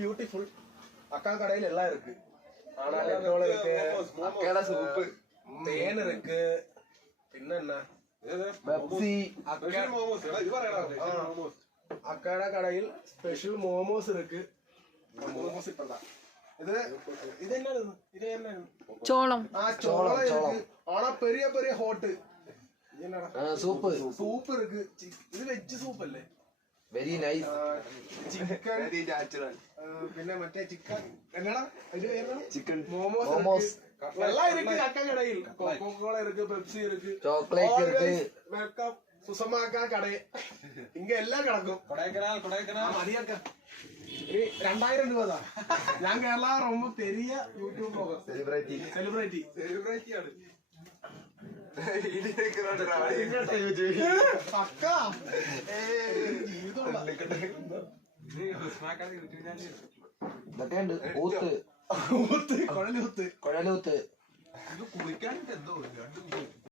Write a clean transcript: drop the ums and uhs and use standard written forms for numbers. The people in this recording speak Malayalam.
பியூட்டிஃபுல். அக்கா கடையில் எல்லாம் இருக்கு. ஆனா நெட்டோல இருக்கு, அக்காட சூப்பு, தேன் இருக்கு, பின்ன என்ன பெப்சி. அக்காட கடையில் ஸ்பெஷல் மோமோஸ் இருக்கு. மோமோஸ் இப்பதான் இது என்ன இது என்ன சோளம். சோளம் இருக்கு. ஆனா பெரிய பெரிய ஹோட்டு சூப்பு சூപ്പ് இருக்கு. ഇത് വെജ് സൂപ്പ് അല്ലേ? Very nice. Chicken very natural. പിന്നെ മറ്റേ ചിക്കൻ എന്നടാ ഇത് ഏതാണ്? ചിക്കൻ മോമോസ് എല്ലാം இருக்கு அக்கா கடையில். கோகோ கோலா இருக்கு, பெப்சி இருக்கு, ചോക്ലേറ്റ് இருக்கு. വെൽക്കം സുസമാക്ക കട. ഇങ്ങ എല്ലാം കിടക്കും. കൊടൈക്കനാൽ മതിയൊക്കെ. ഈ 2000 രൂപ താ. ഞാൻ കേരള ரொம்ப பெரிய യൂട്യൂബ് ബ്ലോഗർ. സെലിബ്രിറ്റി ആണ്. അക്ക ഇതൊക്കെയുണ്ട്. ഊത്ത്, കുഴലൂത്ത് കുഴലൂത്ത്. ഇത് കുളിക്കാനിട്ട് എന്തോ